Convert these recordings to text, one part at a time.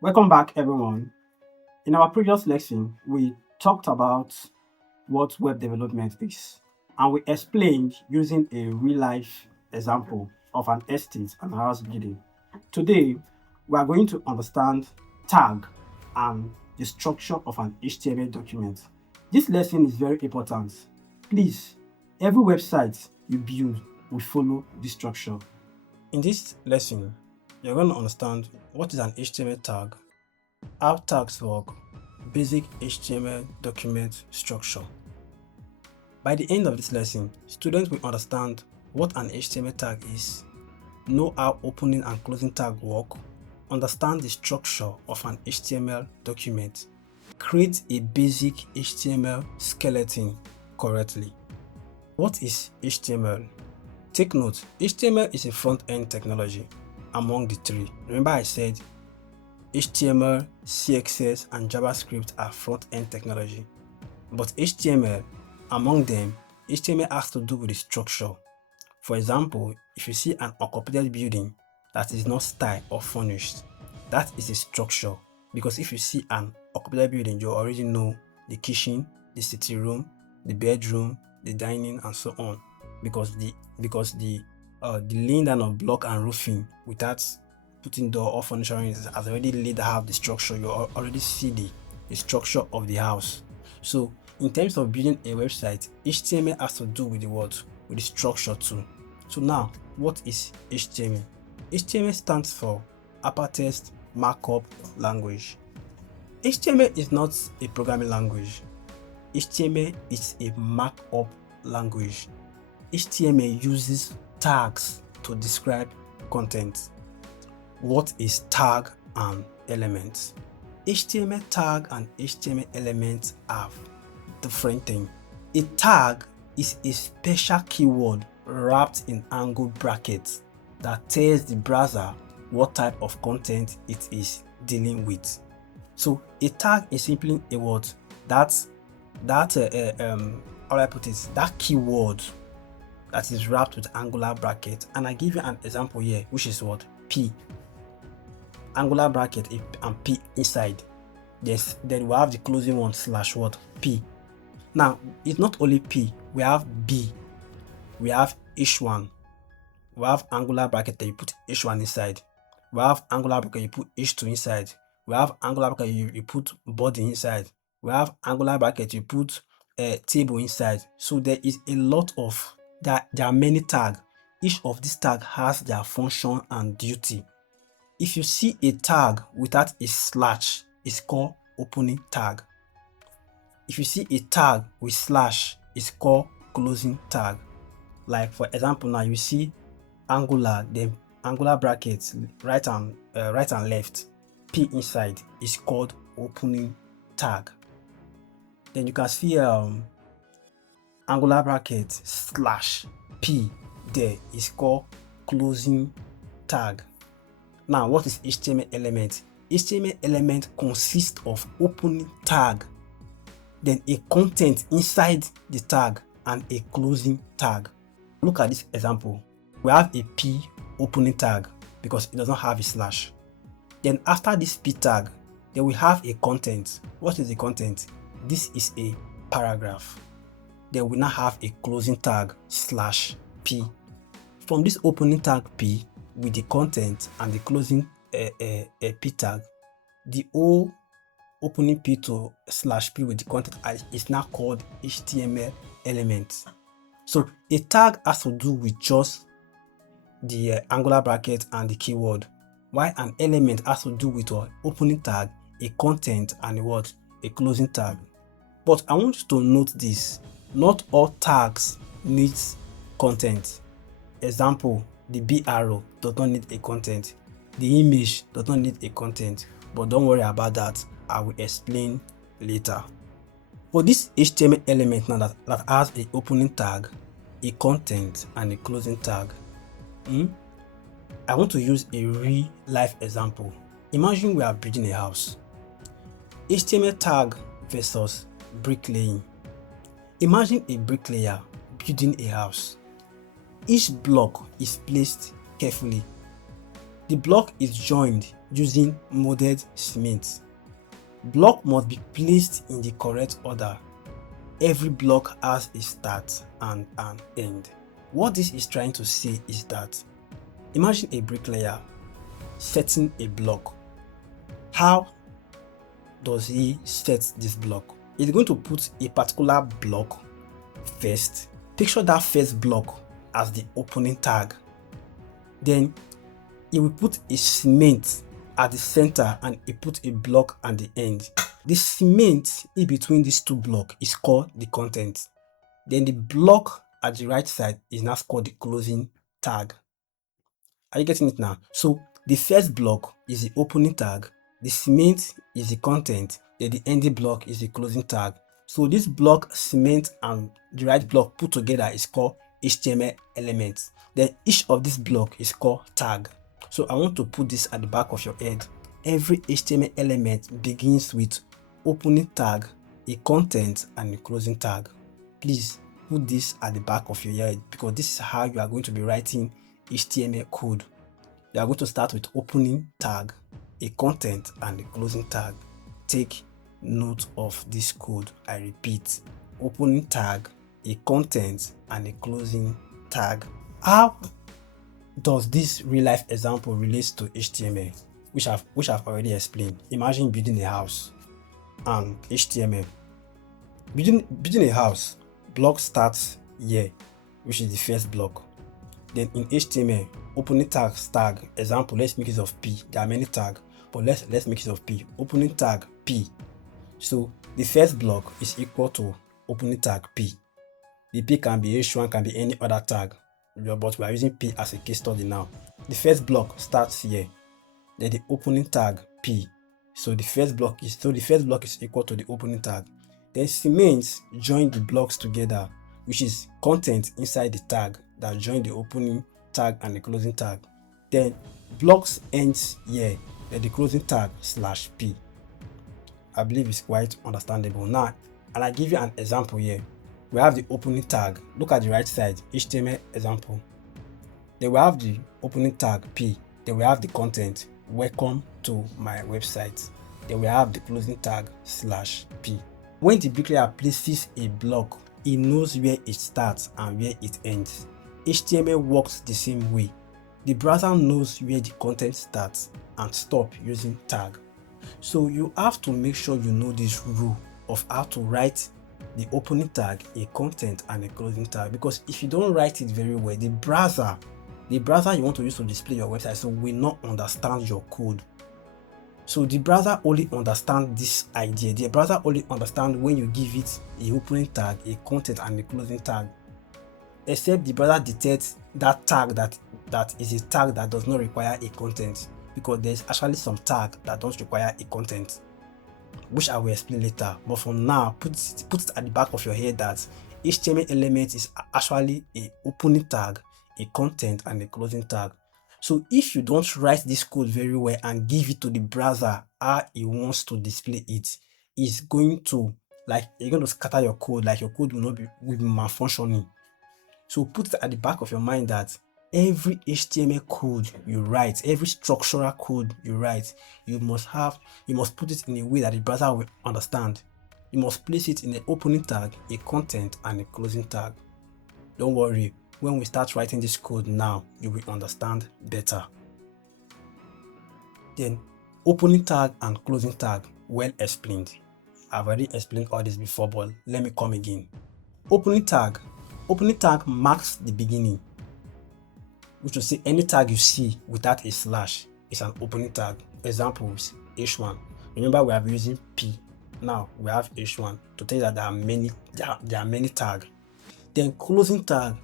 Welcome back, everyone. In our previous lesson, we talked about what web development is, and we explained using a real life example of an estate and house building. Today, we are going to understand tag and the structure of an HTML document. This lesson is very important. Please, every website you build will follow this structure. In this lesson, you're going to understand what is an HTML tag, how tags work, basic HTML document structure. By the end of this lesson, students will understand what an HTML tag is, know how opening and closing tag work, understand the structure of an HTML document, create a basic HTML skeleton correctly. What is HTML? Take note, HTML is a front-end technology among the three. Remember I said HTML, CSS, and JavaScript are front-end technology. But HTML, among them, HTML has to do with the structure. For example, if you see an uncompleted building that is not styled or furnished, that is a structure. Because if you see an uncompleted building, you already know the kitchen, the sitting room, the bedroom, the dining, and so on. Because the laying down of block and roofing without putting door or furniture in has already laid out the structure. You already see the structure of the house. So in terms of building a website, HTML has to do with the what? With the structure too. So now, what is HTML? HTML stands for Hypertext Markup Language. HTML is not a programming language. HTML is a markup language. HTML uses tags to describe content. What is tag and elements? HTML tag and HTML elements have different things. A tag is a special keyword wrapped in angle brackets that tells the browser what type of content it is dealing with. So a tag is simply a word that how do I put it? That keyword that is wrapped with angular bracket. And I give you an example here, which is what? P. Angular bracket and P inside. Yes, then we have the closing one slash what? P. Now, it's not only P, we have B, we have H1, we have angular bracket that you put H1 inside, we have angular bracket you put H2 inside, we have angular bracket you put body inside, we have angular bracket you put table inside. So there is a lot of, there are many tags. Each of these tags has their function and duty. If you see a tag without a slash, it's called opening tag. If you see a tag with slash, it's called closing tag. Like for example, now you see angular, then angular brackets, right and left, P inside is called opening tag. Then you can see angular bracket slash P there is called closing tag. Now, what is HTML element? HTML element consists of opening tag, then a content inside the tag, and a closing tag. Look at this example. We have a P opening tag because it does not have a slash. Then after this P tag, then we have a content. What is the content? This is a paragraph. Then we now have a closing tag slash P. From this opening tag P with the content and the closing P tag, the whole opening P to slash P with the content is now called HTML element. So a tag has to do with just the angular bracket and the keyword, while an element has to do with what? Opening tag, a content, and a closing tag. But I want you to note this: not all tags need content. Example, the B arrow does not need a content. The image does not need a content. But don't worry about that. I will explain later. For this HTML element now that has a opening tag, a content, and a closing tag, I want to use a real life example. Imagine we are building a house. HTML tag versus bricklaying. Imagine a bricklayer building a house. Each block is placed carefully. The block is joined using molded cement. Block must be placed in the correct order. Every block has a start and an end. What this is trying to say is that imagine a bricklayer setting a block. How does he set this block? He's going to put a particular block first. Picture that first block as the opening tag. Then he will put a cement at the center and he put a block at the end. The cement in between these two blocks is called the content. Then the block at the right side is now called the closing tag. Are you getting it now? So the first block is the opening tag, the cement is the content, then the ending block is the closing tag. So this block, cement, and the right block put together is called HTML elements. Then each of this block is called tag. So I want to put this at the back of your head. Every HTML element begins with opening tag, a content, and a closing tag. Please put this at the back of your head because this is how you are going to be writing HTML code. You are going to start with opening tag, a content, and a closing tag. Take note of this code. I repeat, opening tag, a content, and a closing tag. How does this real life example relate to HTML, which I've already explained? Imagine building a house and HTML. Building a house, block starts here, which is the first block. Then in HTML, opening tag, example, let's make use of P. There are many tags, but let's make use of P. Opening tag P. So the first block is equal to opening tag P. The P can be H1, can be any other tag, but we are using P as a case study now. The first block starts here. Then the opening tag P. So the first block is equal to the opening tag. Then cement join the blocks together, which is content inside the tag that join the opening tag and the closing tag. Then blocks ends here, then the closing tag /p. I believe it's quite understandable now. And I give you an example here. We have the opening tag. Look at the right side, HTML example. Then we have the opening tag P. Then we have the content, welcome to my website. Then we have the closing tag /p. When the bricklayer places a block, he knows where it starts and where it ends. HTML works the same way. The browser knows where the content starts and stops using tag. So you have to make sure you know this rule of how to write the opening tag, a content, and a closing tag, because if you don't write it very well, the browser you want to use to display your website so will not understand your code. So the browser only understands this idea. The browser only understands when you give it a opening tag, a content, and a closing tag. Except the browser detects that tag that is a tag that does not require a content, because there's actually some tag that don't require a content, which I will explain later. But for now, put it at the back of your head that HTML element is actually a opening tag, a content, and a closing tag. So if you don't write this code very well and give it to the browser how it wants to display it, it's going to, you're going to scatter your code, your code will be malfunctioning. So put it at the back of your mind that every HTML code you write, every structural code you write, you must put it in a way that the browser will understand. You must place it in an opening tag, a content, and a closing tag. Don't worry, when we start writing this code now, you will understand better. Then opening tag and closing tag, well explained. I've already explained all this before, but let me come again. Opening tag marks the beginning, which will say any tag you see without a slash is an opening tag. Examples, H1. Remember, we are using P. Now we have H1 to tell you that there are many tags. Then closing tag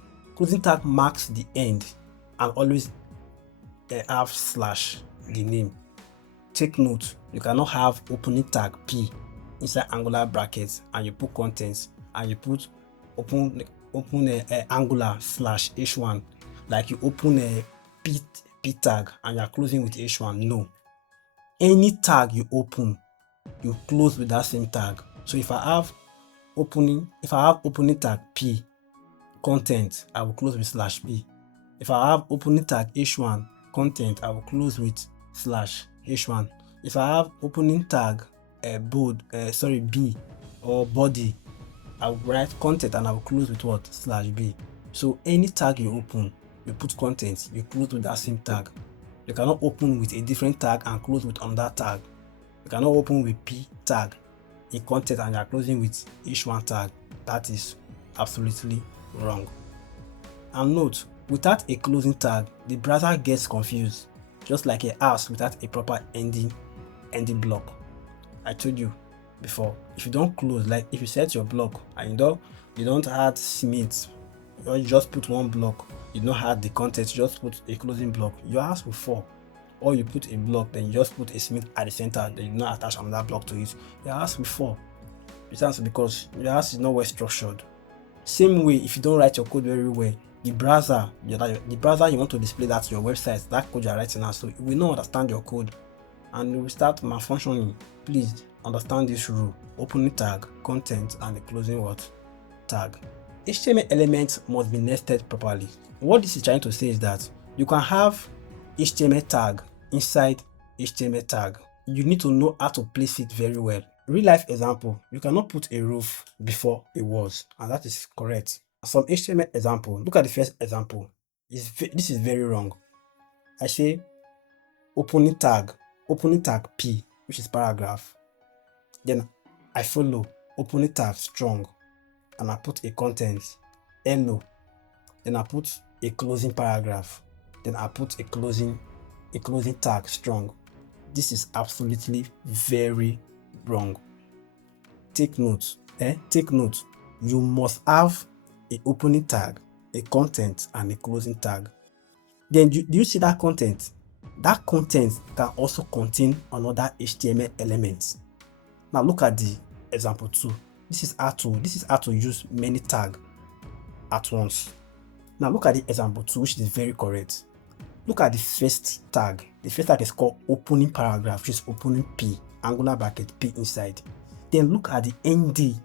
marks the end and always have slash the name. Take note, you cannot have opening tag P inside angular brackets and you put contents and you put open angular /h1, like you open a p tag and you are closing with h1. No, any tag you open, you close with that same tag. So if I have opening tag P content, I will close with /p. If I have opening tag h1 content, I will close with /h1. If I have opening tag B or body, I will write content and I will close with what? /b. So any tag you open, you put content, you close with that same tag. You cannot open with a different tag and close with another tag. You cannot open with p tag in content and you are closing with h1 tag. That is absolutely wrong. And note, without a closing tag, the browser gets confused, just like a house without a proper ending block. I told you before, if you don't close, like if you set your block and you don't add cement, or you just put one block, you don't add the content, you just put a closing block, your house will fall. Or you put a block, then you just put a cement at the center, then you not attach another block to it, your house will fall. It's because your house is not well structured. Same way, if you don't write your code very well, the browser you want to display that to your website, that code you're writing now, so it will not understand your code and it will start malfunctioning. Please understand this rule: opening tag, content, and the closing what? Tag. HTML elements must be nested properly. What this is trying to say is that you can have HTML tag inside HTML tag. You need to know how to place it very well. Real life example, you cannot put a roof before a walls, and that is correct. Some HTML example, look at the first example. This is very wrong. I say opening tag P, which is paragraph. Then I follow opening tag strong, and I put a content hello. Then I put a closing paragraph. Then I put a closing tag strong. This is absolutely very wrong. Take note. Take note. You must have a opening tag, a content, and a closing tag. Then do you see that content? That content can also contain another HTML element. Now look at the example 2. This is how to use many tags at once. Now look at the example 2, which is very correct. Look at the first tag. The first tag is called opening paragraph, which is opening P, angular bracket P inside. Then look at the ND.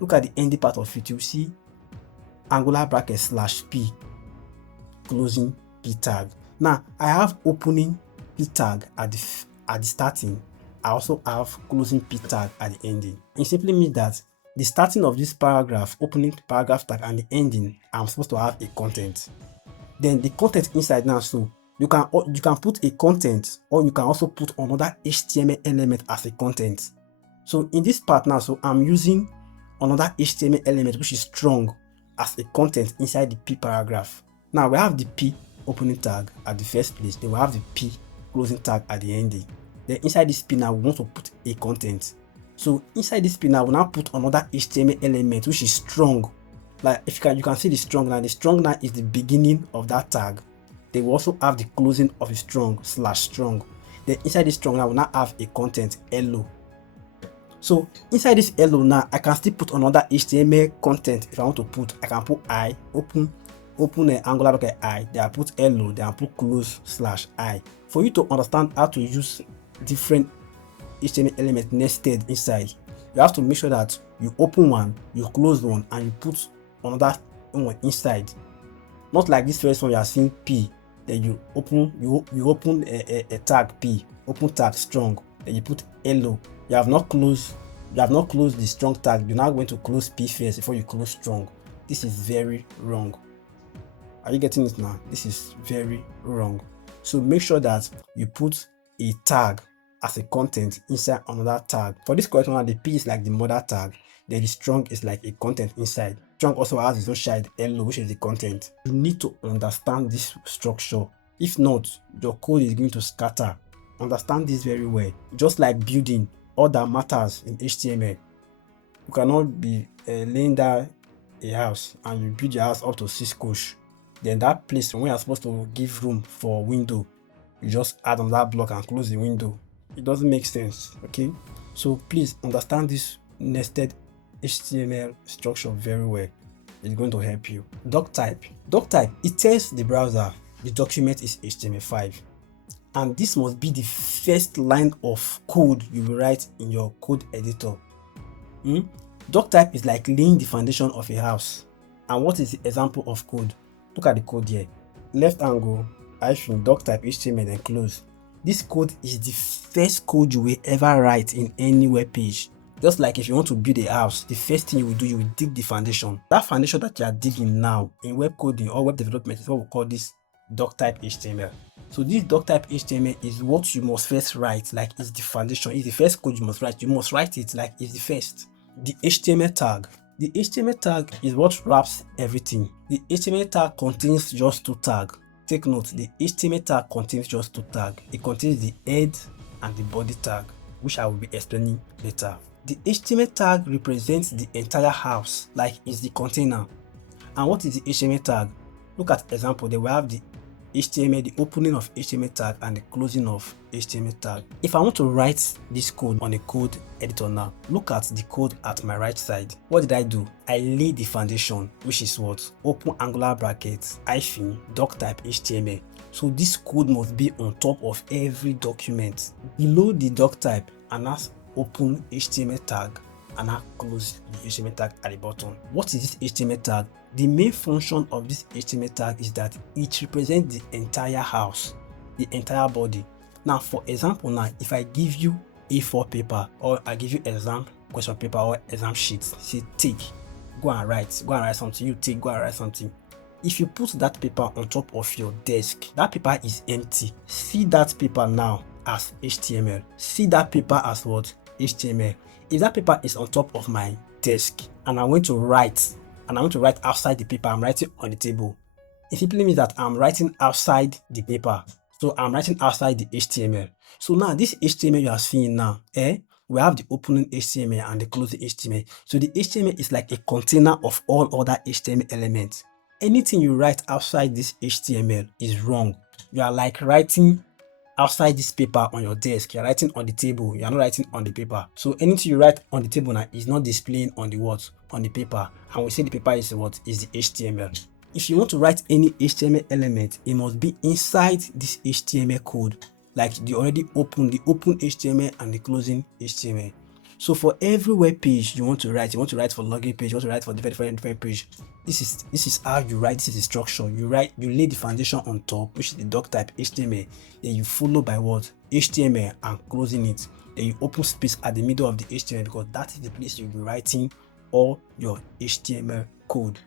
Look at the ND part of it. You see angular bracket /P, closing P tag. Now I have opening P tag at the starting. I also have closing P tag at the ending. It simply means that the starting of this paragraph, opening paragraph tag, and the ending, I'm supposed to have a content. Then the content inside now, so you can put a content, or you can also put another HTML element as a content. So in this part now, so I'm using another HTML element, which is strong, as a content inside the P paragraph. Now we have the P opening tag at the first place, then we have the P closing tag at the ending. Then inside this P now, we want to put a content. So inside this P now, we now put another HTML element, which is strong. Like if you can see the strong now. The strong now is the beginning of that tag. They will also have the closing of a strong /strong. Then inside this strong now, we now have a content hello. So inside this hello now, I can still put another HTML content. If I want to put, I can put I, open an angular bracket I, then I put hello, then I put close /I. For you to understand how to use different HTML elements nested inside, you have to make sure that you open one, you close one, and you put another one inside. Not like this first one you are seeing P, then you open a tag P, open tag strong, then you put hello. You have not closed the strong tag. You're now going to close P first before you close strong. This is very wrong. Are you getting it now? This is very wrong. So make sure that you put a tag as a content inside another tag. For this correct one, the P is like the mother tag, then the strong is like a content inside. Strong also has its own child hello, which is the content. You need to understand this structure. If not, your code is going to scatter. Understand this very well. Just like building, all that matters in HTML. You cannot be laying down a house and you build your house up to 6 coach. Then that place when you're supposed to give room for window, you just add on that block and close the window. It doesn't make sense. Okay, so please understand this nested HTML structure very well. It's going to help you. DOCTYPE, it tells the browser the document is HTML5, and this must be the first line of code you will write in your code editor. DOCTYPE is like laying the foundation of a house. And what is the example of code? Look at the code here. Left angle, doctype HTML and close. This code is the first code you will ever write in any web page. Just like if you want to build a house, the first thing you will do, you will dig the foundation. That foundation that you are digging now in web coding or web development is what we call this doctype HTML. So this doctype HTML is what you must first write, like it's the foundation, it's the first code you must write. You must write it like it's the first. The HTML tag. The HTML tag is what wraps everything. The HTML tag contains just two tags. Take note, the HTML tag contains just two tags. It contains the head and the body tag, which I will be explaining later. The HTML tag represents the entire house, like it's the container. And what is the HTML tag? Look at example, they will have the HTML, the opening of HTML tag and the closing of HTML tag. If I want to write this code on a code editor now, look at the code at my right side. What did I do? I laid the foundation, which is what? Open angular brackets, hyphen, doctype HTML. So this code must be on top of every document. Below the doctype, and that's open HTML tag, and I close the HTML tag at the bottom. What is this HTML tag? The main function of this HTML tag is that it represents the entire house, the entire body. Now, for example, now if I give you A4 paper, or I give you exam question paper or exam sheets, say take, go and write something. You take, go and write something. If you put that paper on top of your desk, that paper is empty. See that paper now as HTML. See that paper as what? HTML. If that paper is on top of my desk and I want to write, outside the paper, I'm writing on the table, it simply means that I'm writing outside the paper. So I'm writing outside the HTML. So now this HTML you are seeing now, we have the opening HTML and the closing HTML. So the HTML is like a container of all other HTML elements. Anything you write outside this HTML is wrong. You are like writing outside this paper on your desk. You're writing on the table, you're not writing on the paper. So anything you write on the table now is not displaying on the what? On the paper. And we say the paper is what? Is the HTML. If you want to write any HTML element, it must be inside this HTML code, like the open HTML and the closing HTML. So for every web page you want to write for login page, you want to write for different page. This is how you write. This is the structure. You lay the foundation on top, which is the doctype HTML. Then you follow by what? HTML and closing it. Then you open space at the middle of the HTML, because that is the place you'll be writing all your HTML code.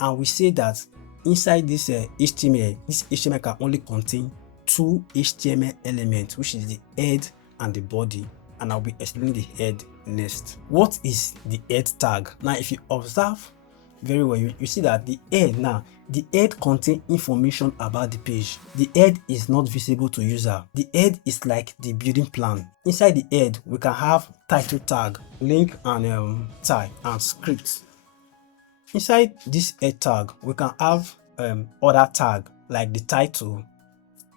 And we say that inside this HTML can only contain two HTML elements, which is the head and the body. And I'll be explaining the head next. What is the head tag? Now, if you observe very well, you see that the head contains information about the page. The head is not visible to user. The head is like the building plan. Inside the head, we can have title tag, link and tag and script. Inside this head tag, we can have other tag like the title,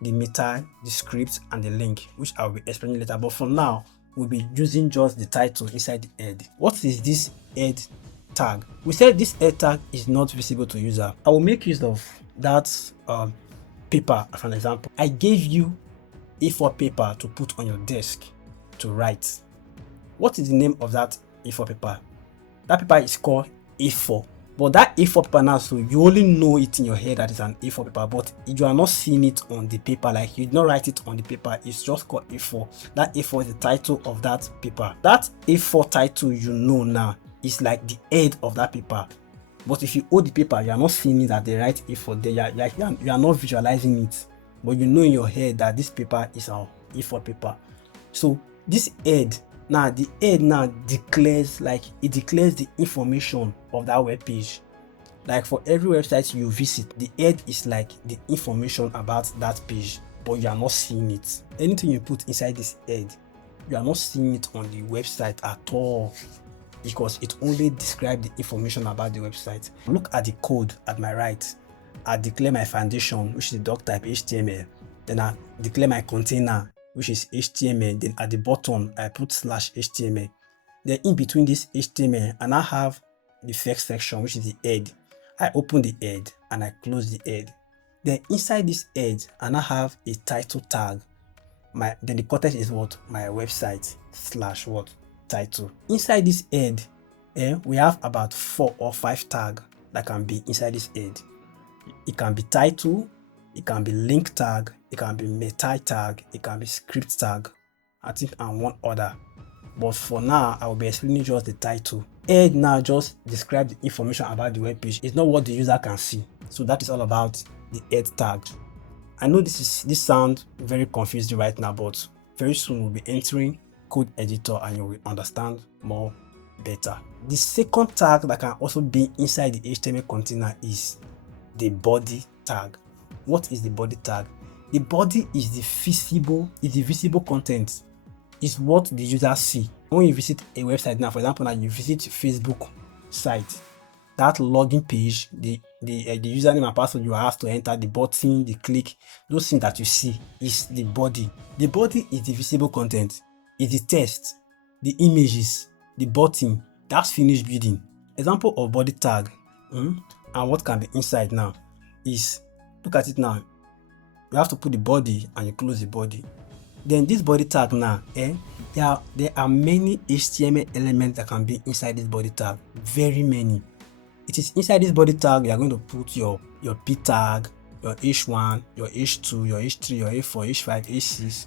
the meta, the script, and the link, which I will be explaining later. But for now, we'll be using just the title inside the head. What is this head tag? We said this head tag is not visible to user. I will make use of that paper as an example. I gave you A4 paper to put on your desk to write. What is the name of that A4 paper? That paper is called A4. But that A4 paper now, so you only know it in your head that it's an A4 paper, but you are not seeing it on the paper. Like you did not write it on the paper, it's just called A4. That A4 is the title of that paper. That A4 title you know now is like the head of that paper. But if you hold the paper, you are not seeing it that they write A4 there. You are not visualizing it, but you know in your head that this paper is an A4 paper. So this head, now the head now declares the information of that web page. Like for every website you visit, the head is like the information about that page, but you are not seeing it. Anything you put inside this head, you are not seeing it on the website at all, because it only describes the information about the website. Look at the code at my right. I declare my foundation, which is the doctype HTML. Then I declare my container, which is HTML. Then at the bottom, I put /HTML. Then in between this HTML, and I have the first section, which is the head. I open the head and I close the head. Then inside this head, and I have a title tag. Then the content is what? My website / title. Inside this head, we have about 4 or 5 tags that can be inside this head. It can be title, it can be link tag, it can be meta tag, it can be script tag, I think, and one other. But for now, I will be explaining just the title. Head now just describe the information about the web page. It's not what the user can see. So that is all about the head tag. I know this sounds very confusing right now, but very soon we'll be entering code editor and you will understand more better. The second tag that can also be inside the HTML container is the body tag. What is the body tag? The body is the visible content. Is what the user see. When you visit a website now, for example, now you visit Facebook site, that login page, the username and password you are asked to enter, the button, the click, those things that you see is the body. The body is the visible content, is the text, the images, the button. That's finished building. Example of body tag and what can be inside now is, look at it now. You have to put the body and you close the body. Then this body tag now, there are many HTML elements that can be inside this body tag. Very many. It is inside this body tag you are going to put your P tag, your H1, your H2, your H3, your H4, H5, H6,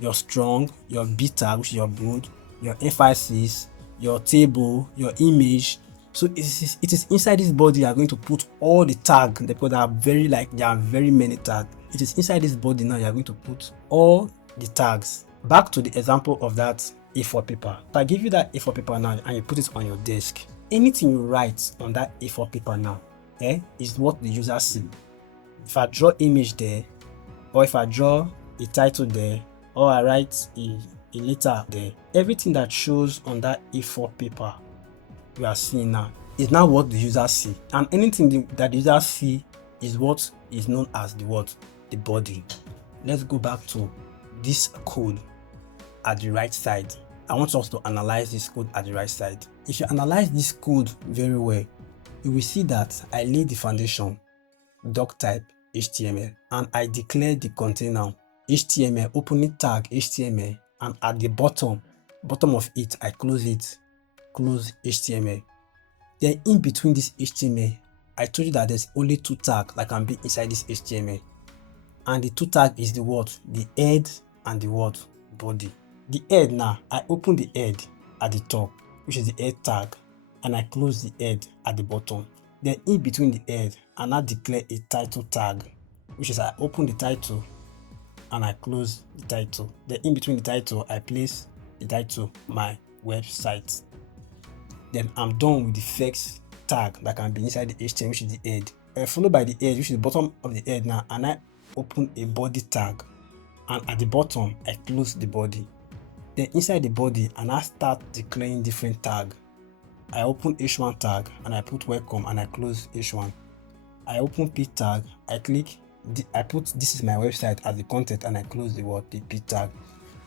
your strong, your B tag, which is your bold, your emphasis, your table, your image. So it is inside this body you are going to put all the tags, because there are very many tags. It is inside this body now you are going to put all the tags. Back to the example of that A4 paper. If I give you that A4 paper now and you put it on your desk, anything you write on that A4 paper now is what the user see. If I draw image there, or if I draw a title there, or I write a letter there, everything that shows on that A4 paper you are seeing now is now what the user see. And anything that the user see is what is known as the body. Let's go back to this code at the right side. I want us to analyze this code at the right side. If you analyze this code very well, you will see that I laid the foundation, DOCTYPE HTML, and I declare the container HTML, opening tag HTML, and at the bottom of it, I close it, close HTML. Then in between this HTML, I told you that there's only two tags that can be inside this HTML. And the two tags is the head and the body. The head now, I open the head at the top, which is the head tag, and I close the head at the bottom. Then in between the head, I now declare a title tag, which is I open the title and I close the title. Then in between the title, I place the title, my website. Then I'm done with the first tag that can be inside the HTML, which is the head. Followed by the head, which is the bottom of the head now, and I open a body tag, and at the bottom I close the body. Then inside the body, and I start declaring different tag. I open H1 tag and I put welcome and I close H1. I open P tag, I put this is my website as the content and I close the P tag.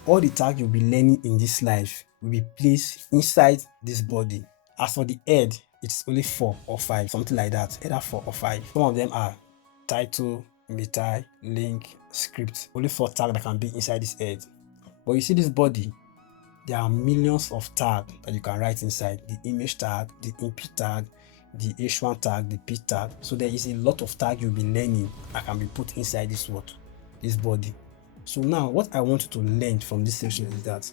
All the tags you'll be learning in this life will be placed inside this body. As for the head, it's only 4 or 5, something like that, either 4 or 5. Some of them are title, meta, link, script. Only 4 tags that can be inside this head. But you see this body, there are millions of tags that you can write inside. The image tag, the input tag, the H1 tag, the P tag. So there is a lot of tags you'll be learning that can be put inside this body. So now what I want you to learn from this section is that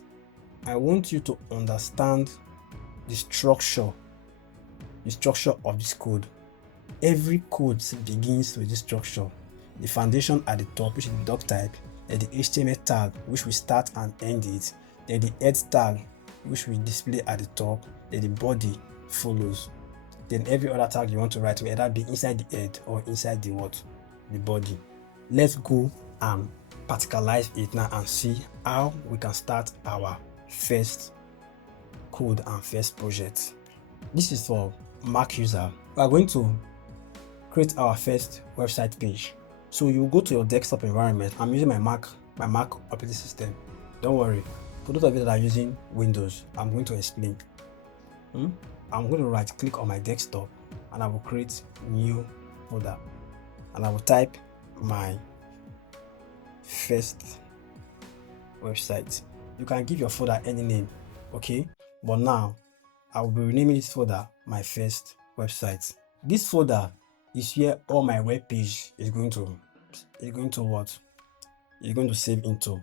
I want you to understand the structure of this code. Every code begins with this structure. The foundation at the top, which is the DOCTYPE, then the HTML tag, which will start and end it, then the head tag, which will display at the top, then the body follows. Then every other tag you want to write will either be inside the head or inside the body. Let's go and particularize it now and see how we can start our first code and first project. This is for Mac user. We are going to create our first website page. So you go to your desktop environment. I'm using my Mac operating system. Don't worry. For those of you that are using Windows, I'm going to explain. I'm going to right click on my desktop and I will create new folder and I will type my first website. You can give your folder any name, okay? But now I will be renaming this folder my first website. This folder is where all my web page is going to it's going to what? It's going to save into.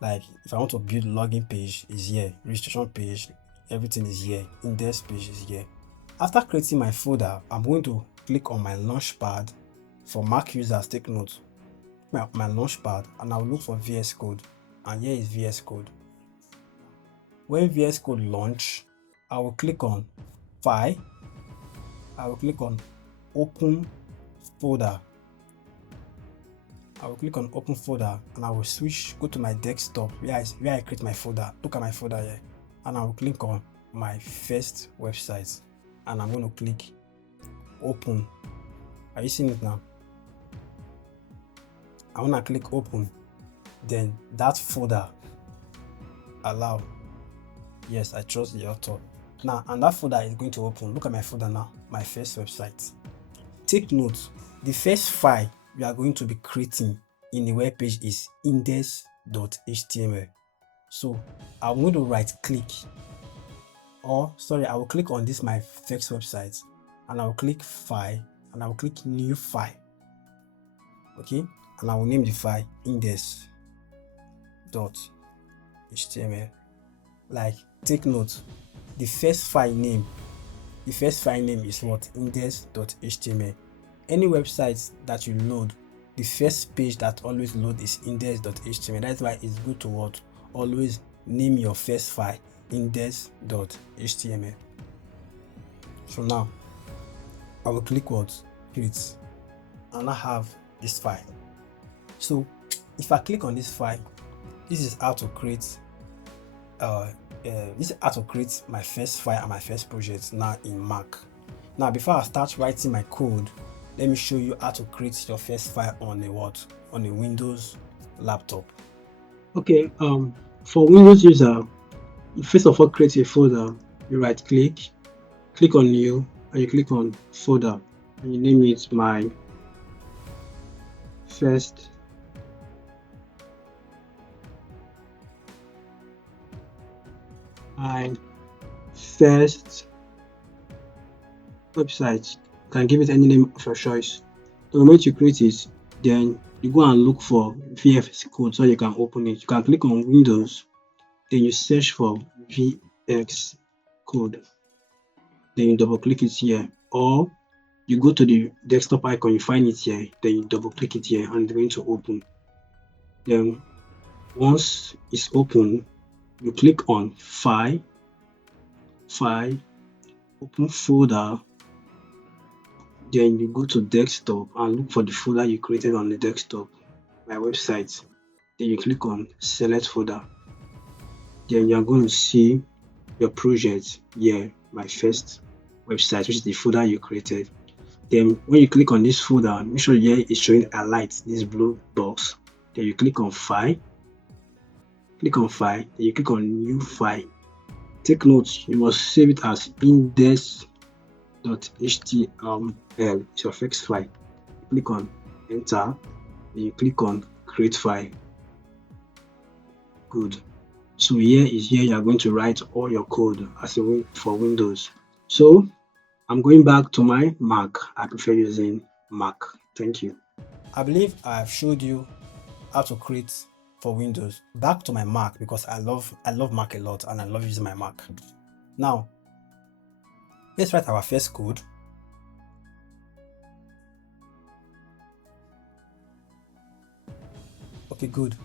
Like if I want to build login page is here, registration page, everything is here, index page is here. After creating my folder, I'm going to click on my launchpad. For Mac users, take note, my launchpad, and I'll look for VS Code, and here is VS Code. When VS Code launch, I will click on File, I will click on Open Folder. I will click on Open Folder, and I will go to my desktop where I create my folder. Look at my folder here, and I will click on my first website, and I'm going to click Open. Are you seeing it now? I want to click Open, then that folder, allow. Yes, I trust the author. Now, and that folder is going to open. Look at my folder now, my first website. Take note, the first file we are going to be creating in the web page is index.html. So I'm going to right click, or sorry, I will click on this my first website, and I will click File, and I will click New File. Okay, and I will name the file index.html. Like, take note, the first file name is what? Index.html. Any website that you load, the first page that always load is index.html. That's why it's good to what? Always name your first file index.html. So now I will click what? Create, and I have this file. So if I click on this file, this is how to create my first file and my first project now in Mac. Now before I start writing my code, let me show you how to create your first file on a Windows laptop. Okay, for Windows user, you first of all create a folder. You right click on new, and you click on folder, and you name it my first website. You can give it any name of your choice. The moment you create it, then you go and look for VS Code so you can open it. You can click on Windows, then you search for VS Code, then you double click it here, or you go to the desktop icon, you find it here, then you double click it here, and it's going to open. Then once it's open, you click on File, Open Folder, then you go to desktop and look for the folder you created on the desktop, my website. Then you click on Select Folder. Then you are going to see your project here, my first website, which is the folder you created. Then when you click on this folder, make sure here it's showing a light, this blue box. Then you click on File, then you click on New File. Take note, you must save it as index.html. It's your first file. Click on Enter, then you click on Create File. Good. So here you are going to write all your code as a way for Windows. So I'm going back to my Mac. I prefer using Mac. Thank you. I believe I've showed you how to create for Windows. Back to my Mac, because I love Mac a lot and I love using my Mac. Now let's write our first code. Okay, good.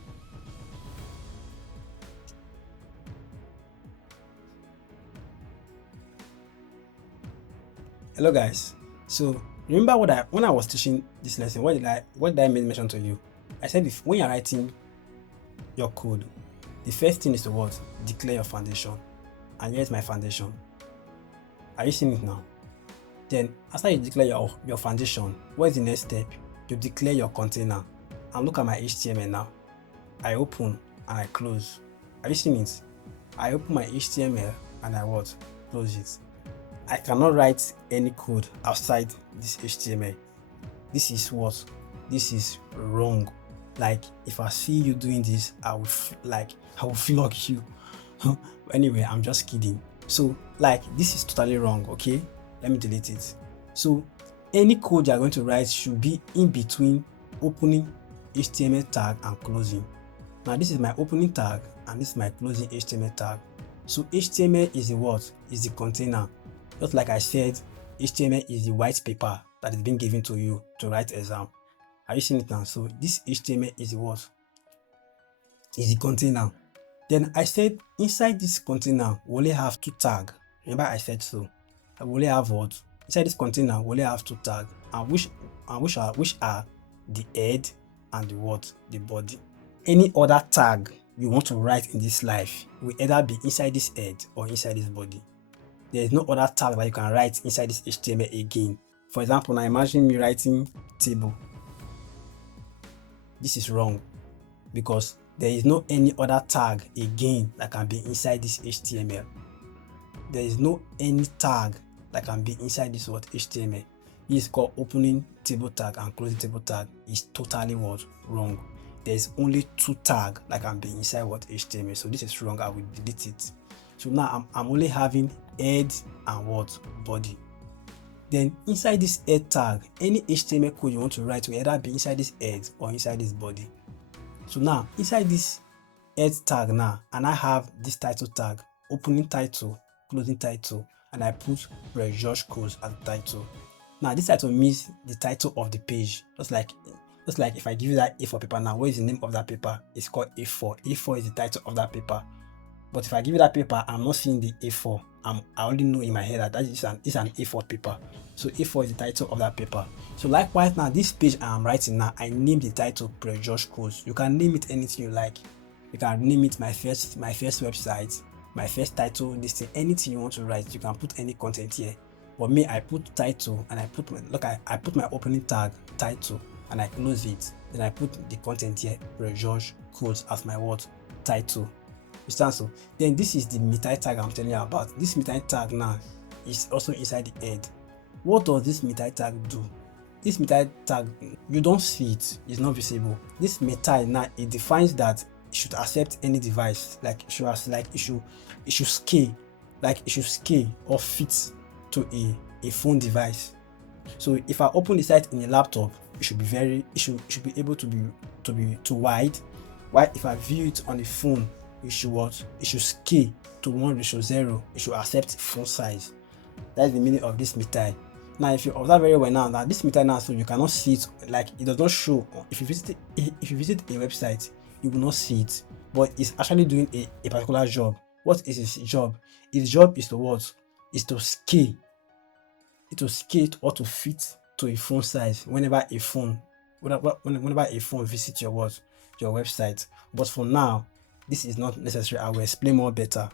Hello guys. So remember when I was teaching this lesson, what did I mention to you? I said when you're writing your code, the first thing is to what? Declare your foundation. And here's my foundation. Are you seeing it now? Then after you declare your foundation, what is the next step? You declare your container. And look at my HTML now. I open and I close. Are you seeing it? I open my HTML and I what? Close it. I cannot write any code outside this HTML. This is what? This is wrong. Like if I see you doing this, I will flog you. Anyway, I'm just kidding. So like this is totally wrong. Okay, let me delete it. So any code you're going to write should be in between opening HTML tag and closing. Now this is my opening tag and this is my closing HTML tag. So HTML is the what? Is the container. Just like I said, HTML is the white paper that is being given to you to write exam. Are you seeing it now? So this HTML is the what? Is the container. Then I said inside this container we only have two tags. Remember I said so. I will only have what? Inside this container we only have two tags, and which are the head and the what? The body. Any other tag you want to write in this life will either be inside this head or inside this body. There is no other tag that you can write inside this HTML again. For example, now imagine me writing table. This is wrong because there is no any other tag again that can be inside this HTML. There is no any tag that can be inside this what? HTML. This is called opening table tag and closing table tag. Is totally what? Wrong. There is only two tags that can be inside what? HTML. So this is wrong. I will delete it. So now I'm only having head and what? Body. Then inside this head tag, any HTML code you want to write will either be inside this head or inside this body. So now inside this head tag now, and I have this title tag, opening title, closing title, and I put George Codes as the title. Now this title means the title of the page. Just like if I give you that A4 paper now, what is the name of that paper? It's called A4. A4 is the title of that paper. But if I give you that paper, I'm not seeing the A4. I only know in my head that it's an A4 paper. So A4 is the title of that paper. So likewise now, this page I'm writing now, I named the title George Codes. You can name it anything you like. You can name it my first website, my first title, this thing, anything you want to write. You can put any content here. But me, I put title and I put I put my opening tag title and I close it. Then I put the content here, George Codes, as my word title. So then this is the meta tag I'm telling you about. This meta tag now is also inside the head. What does this meta tag do? This meta tag, you don't see it, it's not visible. This meta now, it defines that it should accept any device, like it should scale or fit to a phone device. So if I open the site in a laptop, it should be able to be too wide. While if I view it on the phone, it should scale to 1:0. It should accept phone size. That's the meaning of this meta. Now if you observe very well now, this meta now, so you cannot see it, like it does not show. If you visit a website, you will not see it, but it's actually doing a particular job. What is its job? Its job is to what? Is to scale. It will scale or to fit to a phone size whenever a phone visits your website. But for now, this is not necessary. I will explain more better.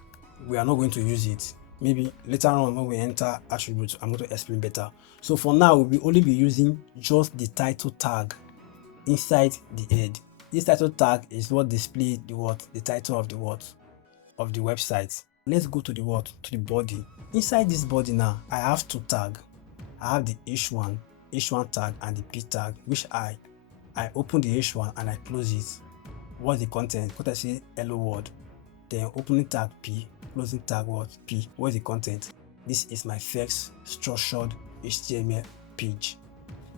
We are not going to use it. Maybe later on when we enter attributes, I'm going to explain better. So for now, we will only be using just the title tag inside the head. This title tag is what displays the title of the website. Let's go to the body. Inside this body now, I have two tags. I have the H1 tag and the P tag, which I open the H1 and I close it. What's the content? Content say hello world. Then opening tag P, closing tag P. What's the content? This is my first structured HTML page.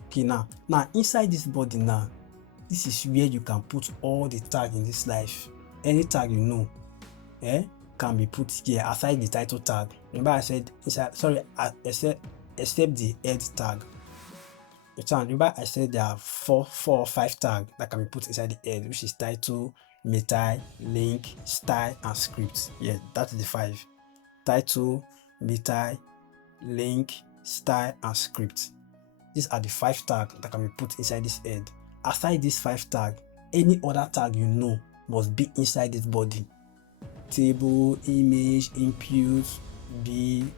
Okay, now inside this body now, this is where you can put all the tag in this life. Any tag you know, can be put here aside the title tag. Remember I said except the head tag. Remember I said there are four or five tags that can be put inside the head, which is title, meta, link, style, and script. Yeah, that's the 5. Title, meta, link, style, and script. These are the 5 tags that can be put inside this head. Aside these 5 tags, any other tag you know must be inside this body. Table, image, input,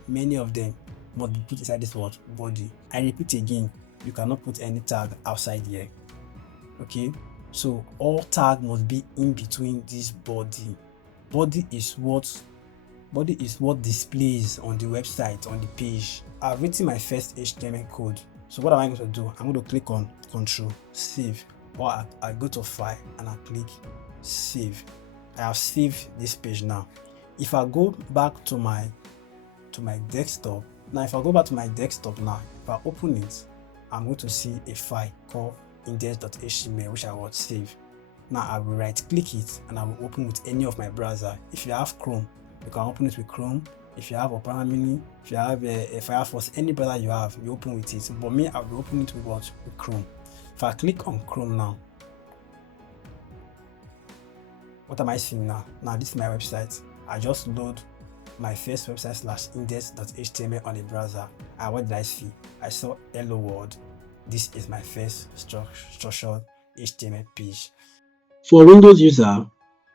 many of them must be put inside this body. I repeat again, you cannot put any tag outside here. Okay, so all tag must be in between this body. Body is what displays on the website, on the page. I've written my first HTML code. So what am I going to do? I'm going to click on Control Save, or I go to File and I click Save. I have saved this page now. If I go back to my desktop, if I open it, I'm going to see a file called index.html, which I will save. Now I will right click it and I will open with any of my browser. If you have Chrome, you can open it with Chrome. If you have Opera Mini, if you have a Firefox, any browser you have, you open with it. But me, I will open it with what? With Chrome. If I click on Chrome now, what am I seeing now? Now this is my website. I just load my first website /index.html on the browser. And what did I see? I saw hello world. This is my first structured HTML page. For a Windows user,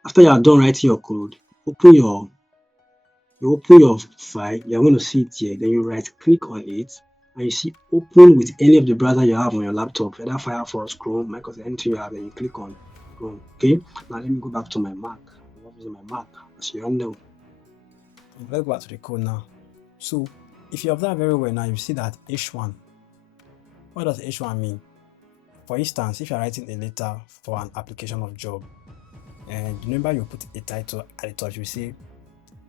after you are done writing your code, you open your file, you are going to see it here. Then you right click on it and you see open with any of the browser you have on your laptop, either Firefox, Chrome, Microsoft, anything you have, then you click on Chrome. Okay, now let me go back to my Mac. I'm using my Mac, as you all know. Let's go back to the code now. So if you observe very well now, you see that H1. What does H1 mean? For instance, if you're writing a letter for an application of job, and remember you put a title at the top, you say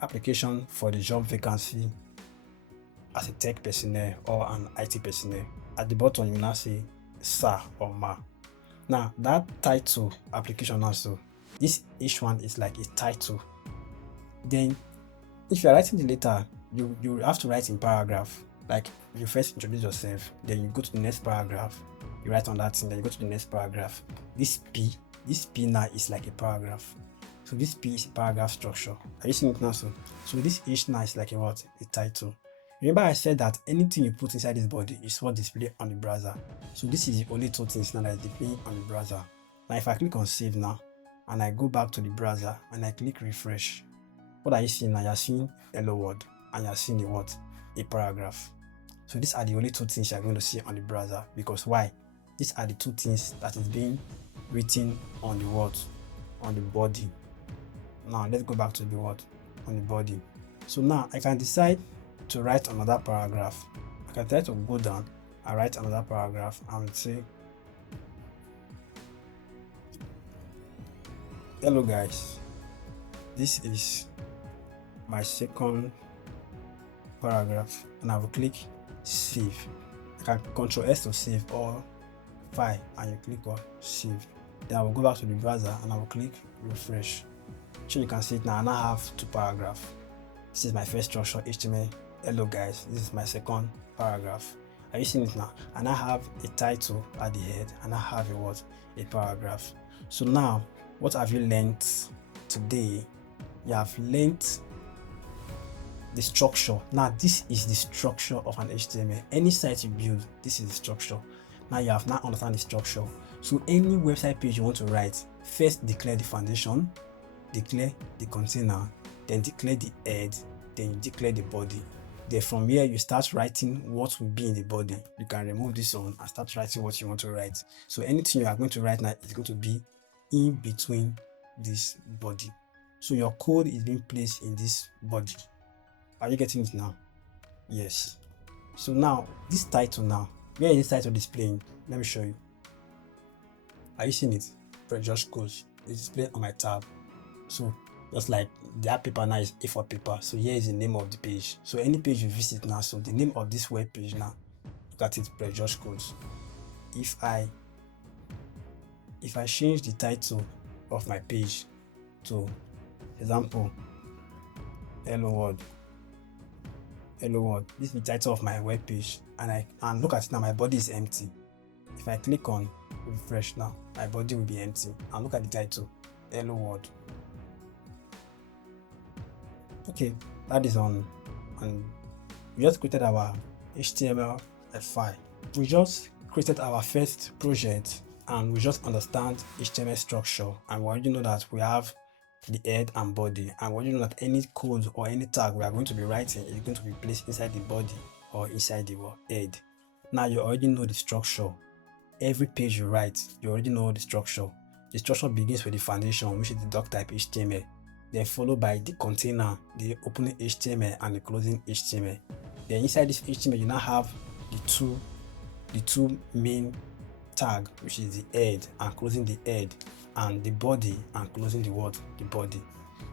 application for the job vacancy as a tech personnel or an IT personnel. At the bottom, you now say sir or ma. Now that title application also, this H1 is like a title. Then if you're writing the letter, you have to write in paragraph. Like you first introduce yourself, then you go to the next paragraph, you write on that thing, then you go to the next paragraph. This P now is like a paragraph. So this P is a paragraph structure. Are you seeing it now? So this H now is like a title. Remember I said that anything you put inside this body is what display on the browser. So this is the only two things now that is displaying on the browser. Now if I click on save now, and I go back to the browser and I click refresh, what are you seeing now? You're seeing hello world and you're seeing a paragraph. So these are the only two things you're going to see on the browser. Because why? These are the two things that is being written on the on the body. Now let's go back to the on the body. So now I can decide to write another paragraph. I can try to go down and write another paragraph and say, hello guys, this is my second paragraph, and I will click save. I can Ctrl S to save, or file and you click on save. Then I will go back to the browser and I will click refresh. So you can see it now. I now have two paragraphs. This is my first structure HTML. Hello guys, this is my second paragraph. Are you seeing it now? And I have a title at the head and I have a paragraph. So now what have you learned today? You have learned the structure. Now this is the structure of an HTML. Any site you build, this is the structure. Now you have now understand the structure. So any website page you want to write, first declare the foundation, declare the container, then declare the head, then you declare the body. Then from here you start writing what will be in the body. You can remove this one and start writing what you want to write. So anything you are going to write now is going to be in between this body. So your code is being placed in this body. Are you getting it now? Yes. So now this title now, where is this title displaying? Let me show you. Are you seeing it? Press just close. It's displayed on my tab. So just like that paper now is A4 paper. So here is the name of the page. So any page you visit now, so the name of this web page now, look at it, press just close. If I change the title of my page to example hello world, this is the title of my web page, and look at it now, my body is empty. If I click on refresh now, my body will be empty, and look at the title, hello world. Okay, that is on, and we just created our HTML file. We just created our first project, and we just understand HTML structure, and we already know that we have the head and body, and we already know that any code or any tag we are going to be writing is going to be placed inside the body or inside the head. Now you already know the structure. Every page you write, you already know the structure. The structure begins with the foundation, which is the doctype HTML, then followed by the container, the opening HTML and the closing HTML. Then inside this HTML you now have the two main tag, which is the head and closing the head, and the body and closing the body.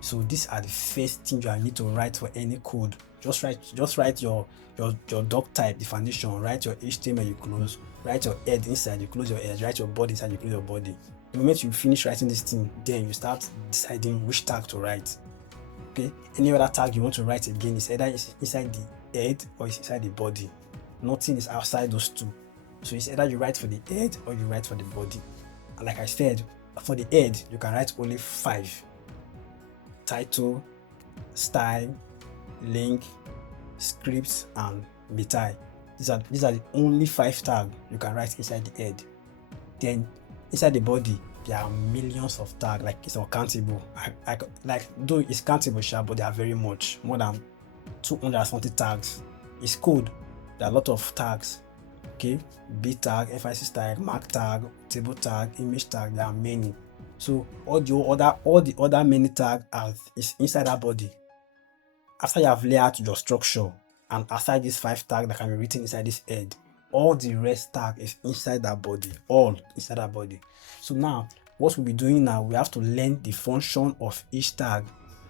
So these are the first things you need to write for any code. Just write your doc type, the foundation, write your HTML, you close, write your head inside, you close your head, write your body inside, you close your body. The moment you finish writing this thing, then you start deciding which tag to write. Okay, any other tag you want to write again is either inside the head or it's inside the body. Nothing is outside those two. So it's either you write for the head or you write for the body. And like I said, for the head, you can write only 5: title, style, link, script, and meta. These are the only 5 tags you can write inside the head. Then inside the body, there are millions of tags, like it's uncountable. Like though it's countable, sure, but they are very much more than 240 tags. It's code. There are a lot of tags. Okay, B tag, FIC tag, mark tag, table tag, image tag. There are many. So all the other many tags is inside that body. After you have laid out your structure and aside these 5 tags that can be written inside this head, all the rest tag is inside that body, all inside that body. So now what we'll be doing now, we have to learn the function of each tag.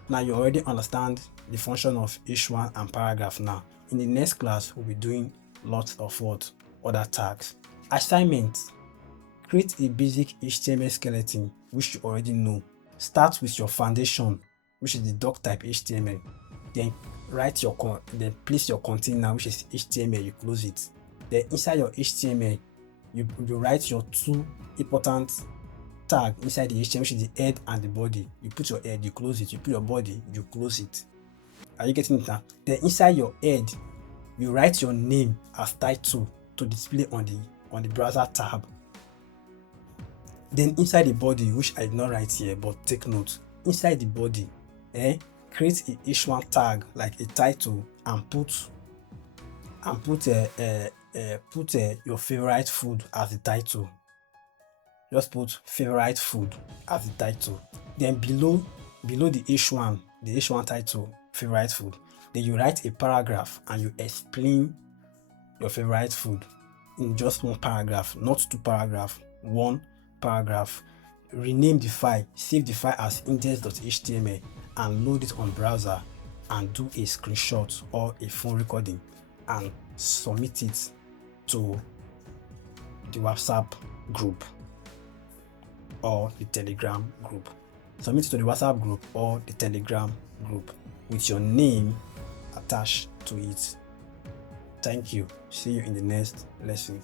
Now you already understand the function of each one and paragraph. Now in the next class, we'll be doing lots of other tags. Assignment: create a basic HTML skeleton, which you already know. Start with your foundation, which is the DOCTYPE HTML. Then then place your container, which is HTML, you close it. Then inside your HTML, you write your 2 important tags inside the HTML, which is the head and the body. You put your head, you close it. You put your body, you close it. Are you getting it now? Then inside your head, you write your name as title to display on the browser tab. Then inside the body, which I did not write here, but take note, inside the body, create a h1 tag like a title and put your favorite food as the title. Just put favorite food as the title. Then below the h1 title, favorite food, then you write a paragraph and you explain your favorite food in just 1 paragraph, not 2 paragraphs, 1 paragraph. Rename the file, save the file as index.html and load it on browser and do a screenshot or a phone recording and submit it to the WhatsApp group or the Telegram group. Submit it to the WhatsApp group or the Telegram group with your name attached to it. Thank you. See you in the next lesson.